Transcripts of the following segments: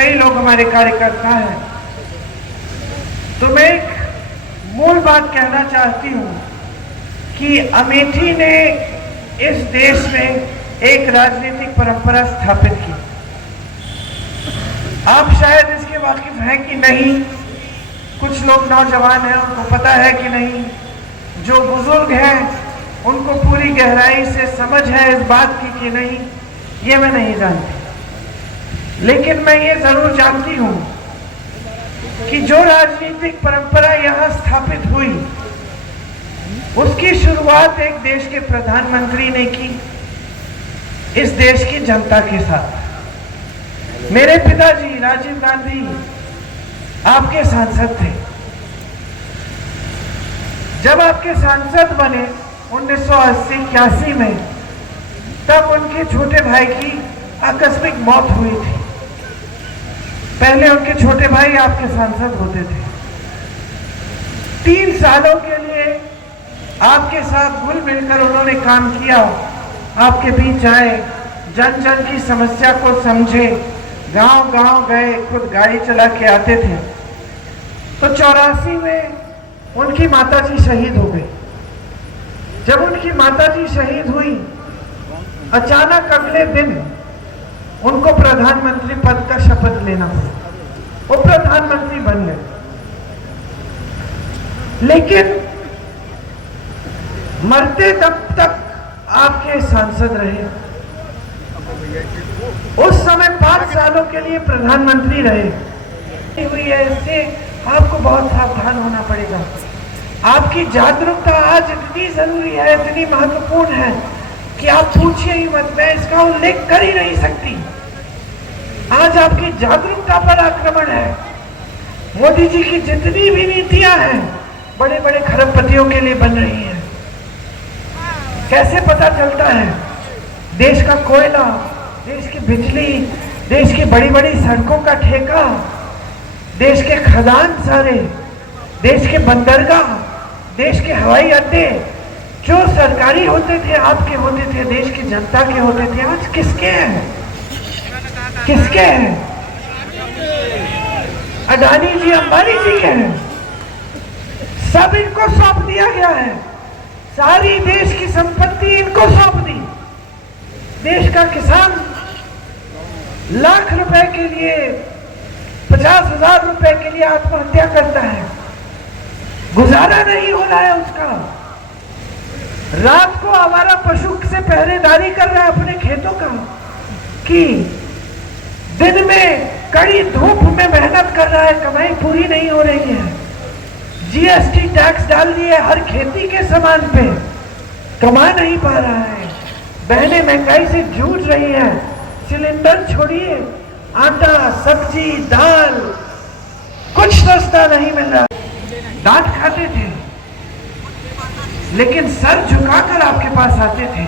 कई लोग हमारे कार्यकर्ता हैं, तो मैं एक मूल बात कहना चाहती हूं कि अमेठी ने इस देश में एक राजनीतिक परंपरा स्थापित की। आप शायद इसके वाकिफ हैं कि नहीं, कुछ लोग नौजवान हैं उनको पता है कि नहीं, जो बुजुर्ग हैं उनको पूरी गहराई से समझ है इस बात की कि नहीं, ये मैं नहीं जानती। लेकिन मैं ये जरूर जानती हूं कि जो राजनीतिक परंपरा यहां स्थापित हुई उसकी शुरुआत एक देश के प्रधानमंत्री ने की, इस देश की जनता के साथ। मेरे पिताजी राजीव गांधी आपके सांसद थे। जब आपके सांसद बने 1980-81 में, तब उनके छोटे भाई की आकस्मिक मौत हुई थी। पहले उनके छोटे भाई आपके सांसद होते थे। 3 सालों के लिए आपके साथ घुल मिलकर उन्होंने काम किया, आपके बीच आए, जन जन की समस्या को समझे, गांव गांव गए, खुद गाड़ी चला के आते थे। तो 84 में उनकी माताजी शहीद हो गई। जब उनकी माताजी शहीद हुई, अचानक अगले दिन उनको प्रधानमंत्री पद का शपथ लेना पड़ा। वो प्रधानमंत्री बन गए, लेकिन मरते दम तक आपके सांसद रहे। उस समय 5 सालों के लिए प्रधानमंत्री रहे। हुई है, इससे आपको बहुत सावधान होना पड़ेगा। आपकी जागरूकता आज इतनी जरूरी है, इतनी महत्वपूर्ण है कि आप पूछिए ही मत, मैं इसका उल्लेख कर ही नहीं सकती। आज आपकी जागरूकता पर आक्रमण है। मोदी जी की जितनी भी नीतियां हैं बड़े बड़े खरबपतियों के लिए बन रही हैं। कैसे पता चलता है? देश का कोयला, देश की बिजली, देश की बड़ी बड़ी सड़कों का ठेका, देश के खदान सारे, देश के बंदरगाह, देश के हवाई अड्डे जो सरकारी होते थे, आपके होते थे, देश की जनता के होते थे, आज किसके हैं? किसके हैं? अडानी जी, अंबानी जी के हैं। सब इनको सौंप दिया गया है। सारी देश की संपत्ति इनको सौंप दी। देश का किसान लाख रुपए के लिए, 50,000 रुपए के लिए आत्महत्या करता है, गुजारा नहीं हो रहा है उसका। रात को आवारा पशु से पहरेदारी कर रहा है अपने खेतों का, कि दिन में कड़ी धूप में मेहनत कर रहा है, कमाई पूरी नहीं हो रही है। जीएसटी टैक्स डाल दिए हर खेती के सामान पे, कमा नहीं पा रहा है। बहनें महंगाई से जूझ रही है। सिलेंडर छोड़िए, आटा, सब्जी, दाल कुछ सस्ता नहीं मिल रहा। डांट खाते थे, लेकिन सर झुकाकर आपके पास आते थे।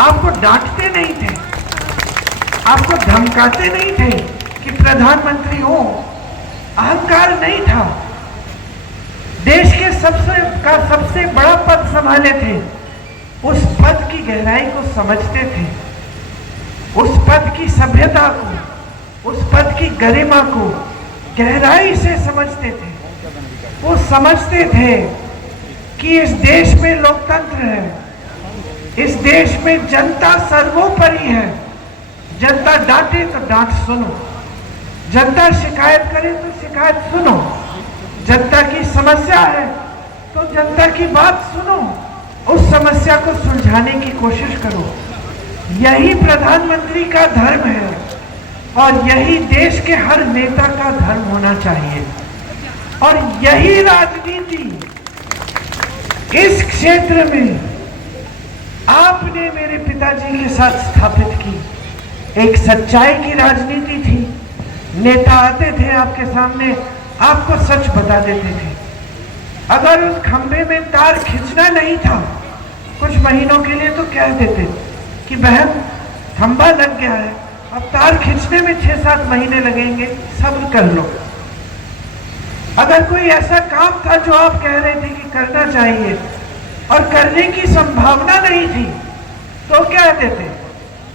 आपको डांटते नहीं थे, आपको धमकाते नहीं थे कि प्रधानमंत्री हो। अहंकार नहीं था। देश के सबसे बड़ा पद संभाले थे। उस पद की गहराई को समझते थे, उस पद की सभ्यता को, उस पद की गरिमा को गहराई से समझते थे। वो समझते थे कि इस देश में लोकतंत्र है, इस देश में जनता सर्वोपरि है। जनता डांटे तो डांट सुनो, जनता शिकायत करे तो शिकायत सुनो, जनता की समस्या है तो जनता की बात सुनो, उस समस्या को सुलझाने की कोशिश करो। यही प्रधानमंत्री का धर्म है और यही देश के हर नेता का धर्म होना चाहिए। और यही राजनीति इस क्षेत्र में आपने मेरे पिताजी के साथ स्थापित की। एक सच्चाई की राजनीति थी। नेता आते थे आपके सामने, आपको सच बता देते थे। अगर उस खंभे में तार खींचना नहीं था कुछ महीनों के लिए, तो कह देते कि बहन खंभा लग गया है, अब तार खींचने में 6-7 महीने लगेंगे, सब्र कर लो। अगर कोई ऐसा काम था जो आप कह रहे थे कि करना चाहिए और करने की संभावना नहीं थी, तो कह देते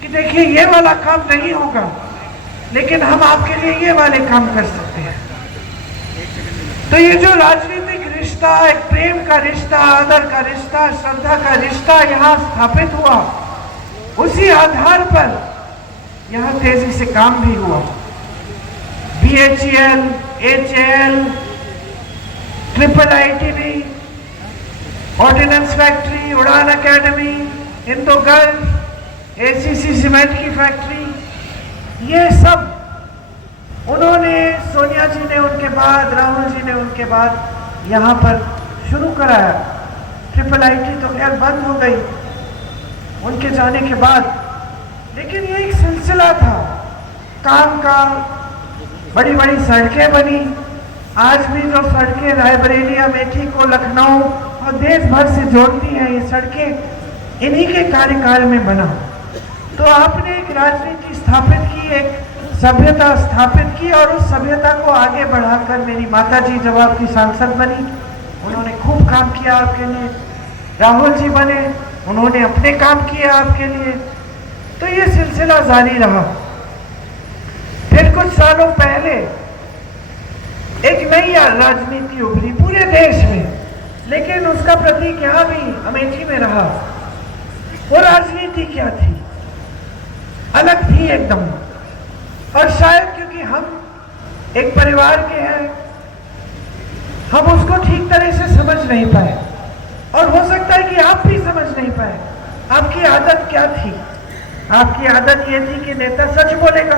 कि देखिए ये वाला काम नहीं होगा, लेकिन हम आपके लिए ये वाले काम कर सकते हैं। तो ये जो राजनीतिक रिश्ता, एक प्रेम का रिश्ता, आदर का रिश्ता, श्रद्धा का रिश्ता यहाँ स्थापित हुआ, उसी आधार पर यहाँ तेजी से काम भी हुआ। BHEL, HAL, IIIT, ordnance factory, Udaan academy, Indo Gulf, ACC cement की फैक्ट्री, ये सब उन्होंने, सोनिया जी ने उनके बाद, राहुल जी ने उनके बाद यहाँ पर शुरू कराया। IIIT तो खैर बंद हो गई उनके जाने के बाद, लेकिन ये एक सिलसिला था काम का। बड़ी बड़ी सड़कें बनी। आज भी जो सड़कें रायबरेली, अमेठी को लखनऊ और देश भर से जोड़ती हैं, ये सड़कें इन्हीं के कार्यकाल में बना। तो आपने एक राजनीति स्थापित की, एक सभ्यता स्थापित की, और उस सभ्यता को आगे बढ़ाकर मेरी माता जी जब आपकी सांसद बनी, उन्होंने खूब काम किया आपके लिए। राहुल जी बने, उन्होंने अपने काम किए आपके लिए। तो ये सिलसिला जारी रहा। फिर कुछ सालों पहले एक नई राजनीति उभरी पूरे देश में, लेकिन उसका प्रतीक यहाँ भी अमेठी में रहा। वो राजनीति क्या थी? अलग थी एकदम। और शायद क्योंकि हम एक परिवार के हैं, हम उसको ठीक तरह से समझ नहीं पाए, और हो सकता है कि आप भी समझ नहीं पाए। आपकी आदत क्या थी? आपकी आदत ये थी कि नेता सच बोलेगा,